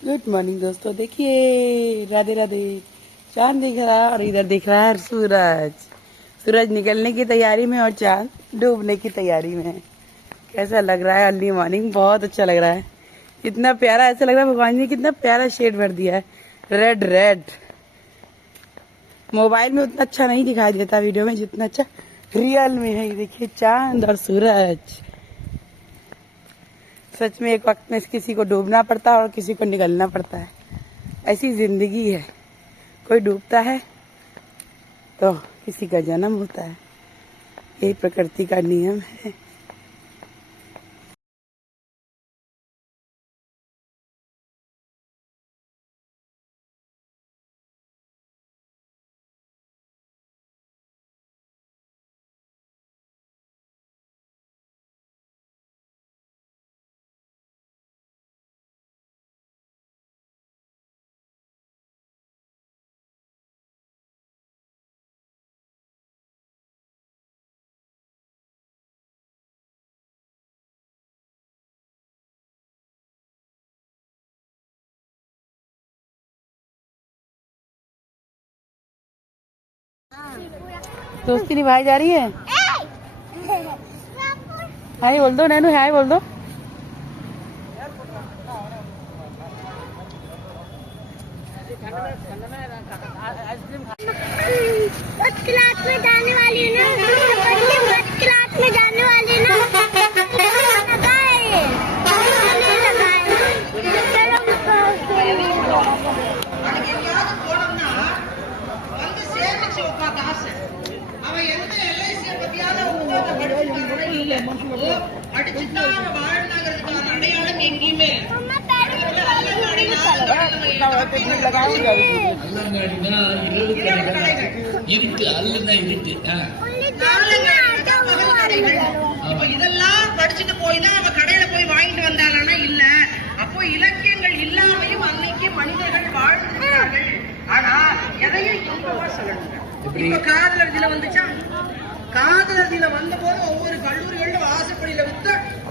Good morning दोस्तों। देखिए राधे राधे, चांद दिख रहा है और इधर दिख रहा है सूरज। सूरज निकलने की तैयारी में और चांद डूबने की तैयारी में है। कैसा लग रहा है अर्ली मॉर्निंग? बहुत अच्छा लग रहा है। इतना प्यारा, ऐसा लग रहा है भगवान जी ने कितना प्यारा शेड भर दिया है, रेड रेड। मोबाइल में उतना अच्छा नहीं दिखाई देता वीडियो में जितना अच्छा रियल में है। देखिए चांद और सूरज। सच में एक वक्त में किसी को डूबना पड़ता है और किसी को निकलना पड़ता है। ऐसी जिंदगी है, कोई डूबता है तो किसी का जन्म होता है। यही प्रकृति का नियम है। दोस्ती निभाई जा रही है। हाय बोल दो नैनू, हाय बोल दो। फर्स्ट क्लास में जाने वाली है ना, फर्स्ट क्लास में जाने वाली है ना। இதெல்லாம் படிச்சுட்டு போய் தான் அவ கடையில போய் வாங்கிட்டு வந்தாளா? இல்ல. அப்போ இலக்கியங்கள் இல்லாமையும் அன்னைக்கு மனிதர்கள் வாழ்ந்துட்டார்கள். ஆனா எதையும் இன்பமா சொல்லணும். இப்ப காதலர்தில வந்துச்சா? காதலர்தில வந்த போது ஒவ்வொரு கல்லூரிகளிலும் வாசப்படியில வித்த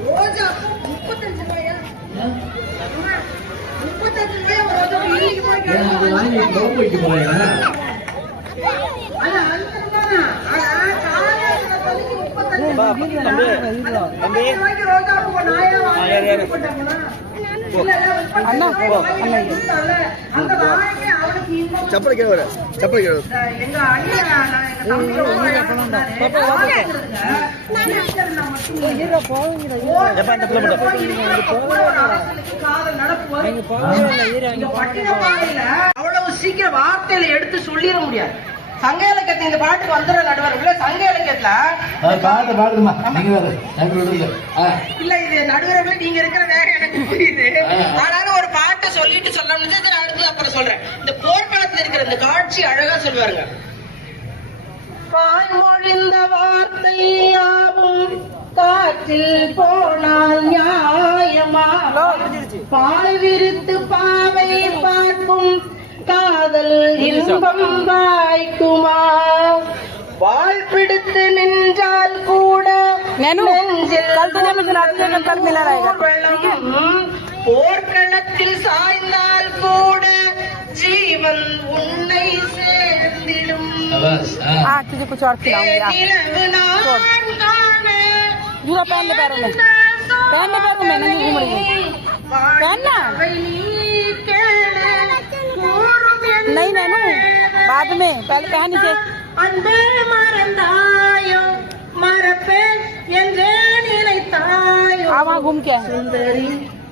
ரோஜா 35 ரூபாயா? 35 ரூபாயா ரோஜா இன்னைக்கு போய் அவ்வளவு சீக்கிரம் வார்த்தையில எடுத்து சொல்லிட முடியாது. சங்க இலக்கியத்துல இந்த பாட்டுக்கு வந்துடுற நடுவர் சங்க இலக்கியத்துல இல்ல, இது நடுவரவே நீங்க இருக்கிற வேற எனக்கு புரியுது. ஆனாலும் ஒரு பாட்டை சொல்லிட்டு சொல்ல முடிஞ்சது. அடுத்து அப்புறம் சொல்றேன். இந்த போர்க்களத்துல இருக்கிற இந்த காட்சி அழகா சொல்லுவாருங்க. பாய்மொழிந்த வார்த்தையாவும் காற்றில் போனால் நியாயமா? பால் விரித்து பாவை பார்க்கும் காதல் இன்பம் வாய்க்குமா? வாள் பிடித்து நின்றால் கூட போர்க்களத்தில் சாய்ந்தால் கூட ஜீவன் உன்னை சேர்ந்திடும். नहीं नैनू, बाद में, पहले कहानी से। அன்பே மறந்தாயோ மறப்பேன் என்றே நினைத்தாயோ. वहाँ घूम के சுந்தரி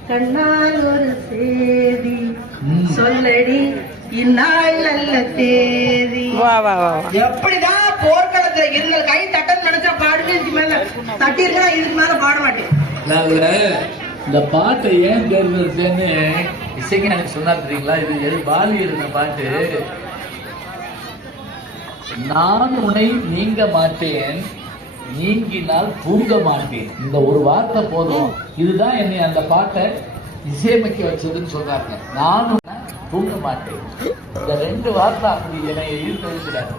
கண்ணால் ஒரு சேதி சொல்லடி இந்நாள் நல்ல தேதி. वाह वाह वाह। எப்படிதான் போர்க்களத்துல இருந்த கை தட்டம் நினைச்சா பாடுங்க. இதுக்கு மேல தட்டிருக்கா, இதுக்கு மேல பாட மாட்டேன். இந்த பாட்டை ஏன் தேர்ந்தெடுத்தேன்னு இசைக்கு எனக்கு சொன்னா தெரியுங்களா? இது பாலி இருந்த பாட்டு. நான் உன்னை நீங்க மாட்டேன், நீங்கினால் தூங்க மாட்டேன். இந்த ஒரு வார்த்தை போதும். இதுதான் என்னை அந்த பாட்டை இசையமைக்க வச்சதுன்னு சொல்றாங்க. நானும் தூங்க மாட்டேன், இந்த 2 வார்த்தை அப்படி என்னை ஈர்த்து வச்சுட்டாரு.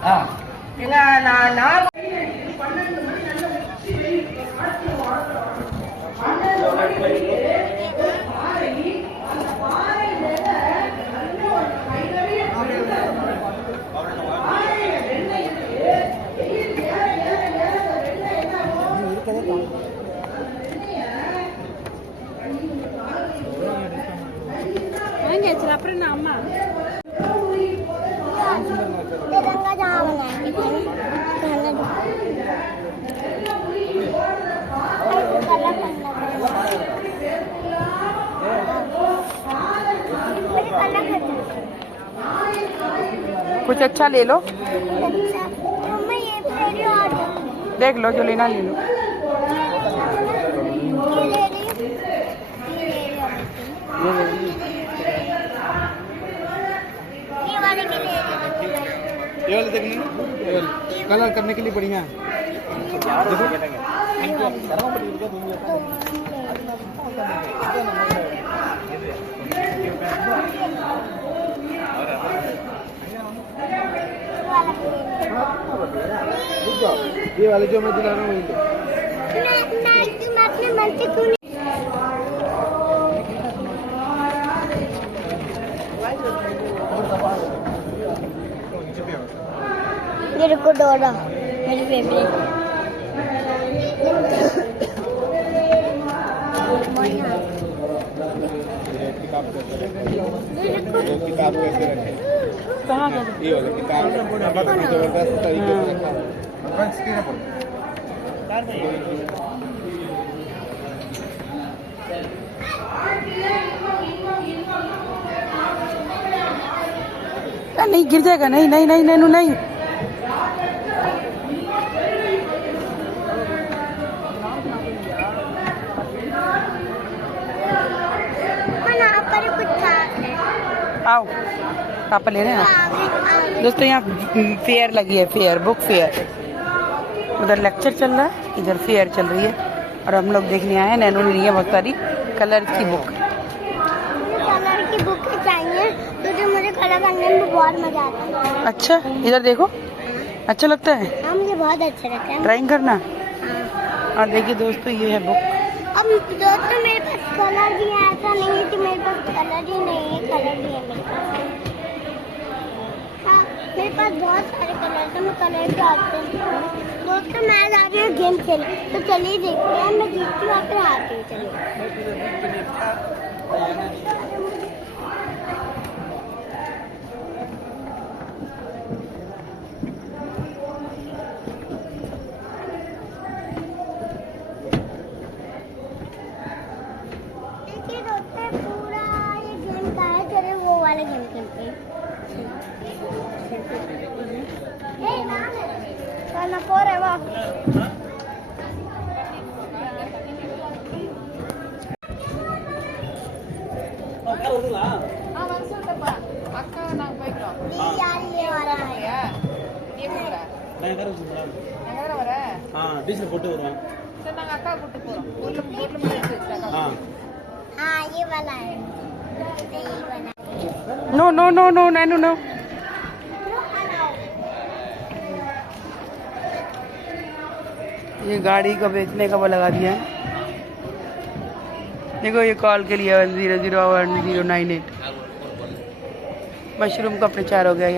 அந்த பாறை வாங்கியாச்சு அப்புறம் நான் அம்மா तिरंगा जहाँ बनाएंगे कुछ अच्छा ले लो, मम्मी ये भी ले रही हूँ और देख लो जो लेना ले लो। ये ले रही हूँ ये वाली भी ले रही हूँ ये वाले देखने ना, कलर करने के लिए बढ़िया है। ये वाले जो मैं दिला रहा हूँ वही लो। मैं अपने मन से क्यों ये रुको डोरा मेरी फेवरेट किताब कैसे रखे? कहाँ ये वाला किताब जबरदस्त तरीके से रखा है। नहीं गिर जाएगा, नहीं नहीं नहीं नहीं नहीं। आओ पापा ले रहे हैं दोस्तों। यहाँ फेयर लगी है, फेयर बुक फेयर। उधर लेक्चर चल रहा है, इधर फेयर चल रही है और हम लोग देखने आए हैं। नैनू ने ली है बहुत सारी कलर की बुक। कलर की बुक चाहिए तो मुझे कलर करने में बहुत मजा आता है। अच्छा इधर देखो, अच्छा लगता है, हाँ मुझे बहुत अच्छा लगता है। ड्राइंग करना। हाँ। और देखिए दोस्तों ये है बुक। अब दोस्तों मेरे पास कलर भी है, ऐसा नहीं है कि मेरे पास कलर ही नहीं है, कलर भी है मेरे पास। हाँ मेरे पास बहुत सारे कलर हैं, मैं कलर भी आते हैं। दोस्तों मैं जा रही हूँ गेम खेलने, तो चलिए देखते हैं। मैं जीतती हूँ फिर हारती हूँ। चलिए देखिए दोस्तों पूरा ये गेम का है। चलिए वो वाले गेम खेलते हैं। ना पोरे वा ये वाला है। हाँ डीजल போட்டு வருவான்। हाँ हाँ ये वाला है, ये वाला। नो नो नो नो नैनू नो। ये गाड़ी को बेचने का वो लगा दिया है। देखो ये कॉल के लिए 10010998 मशरूम का प्रचार हो गया।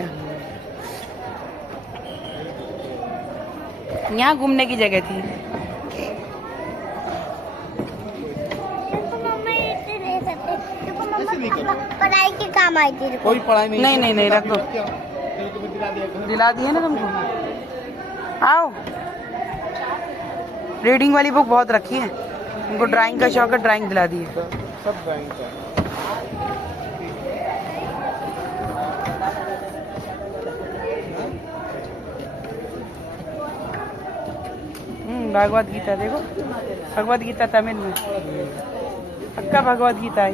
यहाँ घूमने की जगह थी। पढ़ाई के काम आई थी। कोई पढ़ाई नहीं। नहीं नहीं नहीं रख दो, दिला दिए ना तुमको। आओ रीडिंग वाली बुक बहुत रखी है, उनको ड्राइंग का शौक है, ड्राइंग दिला दी है। सब ड्राइंग का। भगवद गीता देखो, भगवद गीता तमिल में, पक्का भगवद गीता है।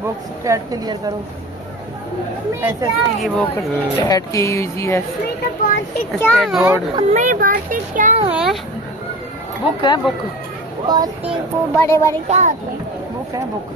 बुक्स कैट क्लियर करो, एसएससी की बुक कैट की यूजीएस क्या है? मेरी बातें क्या है? बुक है, बुक बातें वो बड़े बड़े क्या होते हैं? बुक है, बुक।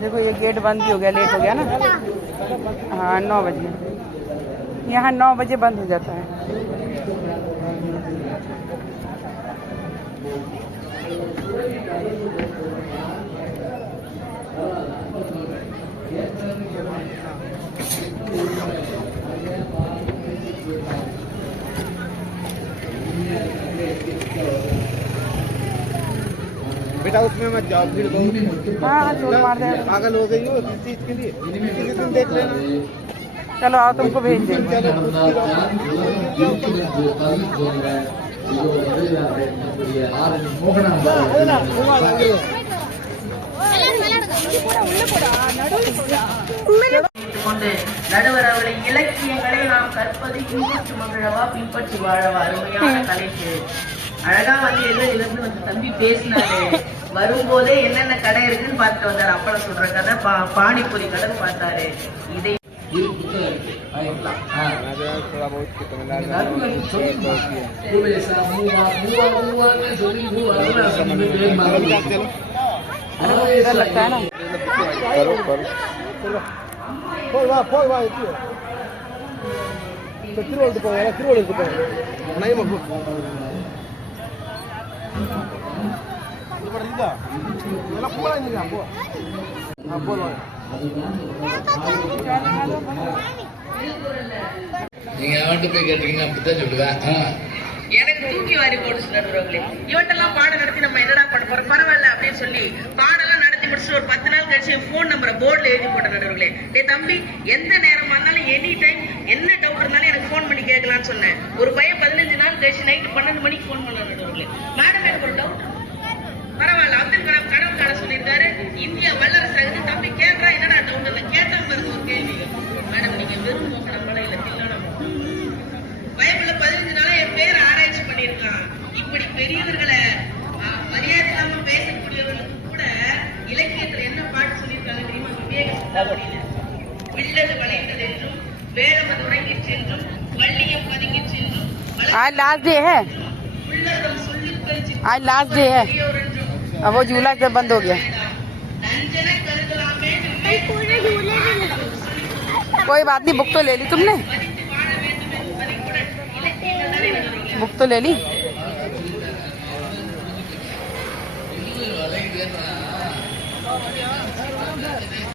देखो ये गेट बंद भी हो गया, लेट हो गया ना। हाँ 9 बजे, यहाँ 9 बजे बंद हो जाता है। बेटा उसमें मत जाओ, फिर बहुत हाँ चोट मार दे। पागल हो गई हो इस चीज के लिए। किसी दिन देख लेना। चलो आओ, तुमको भेज देंगे। கொண்டு நடுவர் அவர்களை இலக்கியங்களை நாம் கற்பது இன்புற்று மகிழவா பின்பற்றி வாழவா அருமையான கலைக்கு அழகா வந்து இருந்து வந்து தம்பி பேசினாரு. வரும்போதே என்னென்ன கடை இருக்குன்னு பார்த்துட்டு வந்தாரு. அப்பளம் சொல்ற கடை, பானிபூரி கடை பார்த்தாரு. இதை थोड़ा बहुत डर लगता है ना। करो करो फोड़ वाह तो तिरुवल्लुवर போங்க नहीं मगु இதெல்லாம் போறாங்க அப்போ போடுவாங்க. நீங்க அவன்கிட்ட போய் கேட்டீங்கன்னா அப்படித்தான் சொல்லுவேன். எனக்கு தூக்கி வாரி போட்டு சொல்லுறவங்களே, இவட்டெல்லாம் பாடம் நடத்தி நம்ம என்னடா பண்ண போறோம், பரவாயில்ல அப்படின்னு சொல்லி பாடெல்லாம் நடத்தி முடிச்சு ஒரு 10 நாள் கழிச்சு போன் நம்பரை போர்டில் எழுதி போட்ட நடுவர்களே. டே தம்பி, எந்த நேரமா இருந்தாலும் எனி டைம் என்ன டவுட் இருந்தாலும் எனக்கு போன் பண்ணி கேட்கலாம்னு சொன்னேன். ஒரு பையன் 15 நாள் கழிச்சு நைட்டு 12 மணிக்கு போன் பண்ண நடுவர்களே. மேடம் எனக்கு ஒரு டவுட், பரவாயில்ல அப்துல் கலாம் கனவு காண சொல்லியிருக்காரு, இந்தியா வல்லரசு ஆகுது, தம்பி கேட்கறா என்னடா டவுட் இல்லை, கேட்டா பாருங்க ஒரு கேள்வி. மேடம் நீங்க வெறும் நோக்கணம் இல்ல தில்லான பைபிள்ல 15 நாளா என் பேர் ஆராய்ச்சி பண்ணிருக்கான். இப்படி பெரியவர்களை மரியாதை இல்லாம பேசக்கூடியவர்களுக்கு கூட இலக்கியத்துல என்ன பாட்டு சொல்லியிருக்காங்க தெரியுமா? விவேக சிந்தாமணியில வில்லது வளைந்தது என்றும் வேடமது உறங்கிச் என்றும் வள்ளியம் பதுங்கிச் என்றும் आज लास्ट डे है, உள்ளதம் சொல்லிக் கழிச்சு आज लास्ट डे है। अब वो झूला सब बंद हो गया। நஞ்சன கருதலாமே நம்மை पूरे झूले भी लगे। कोई बात नहीं, बुक तो ले ली तुमने, மதித்து வாழ வேண்டும் என்பதை கூட இலக்கியங்கள் தானே நடுவர்களே. बुक तो ले ली। வளைந்தேன்னா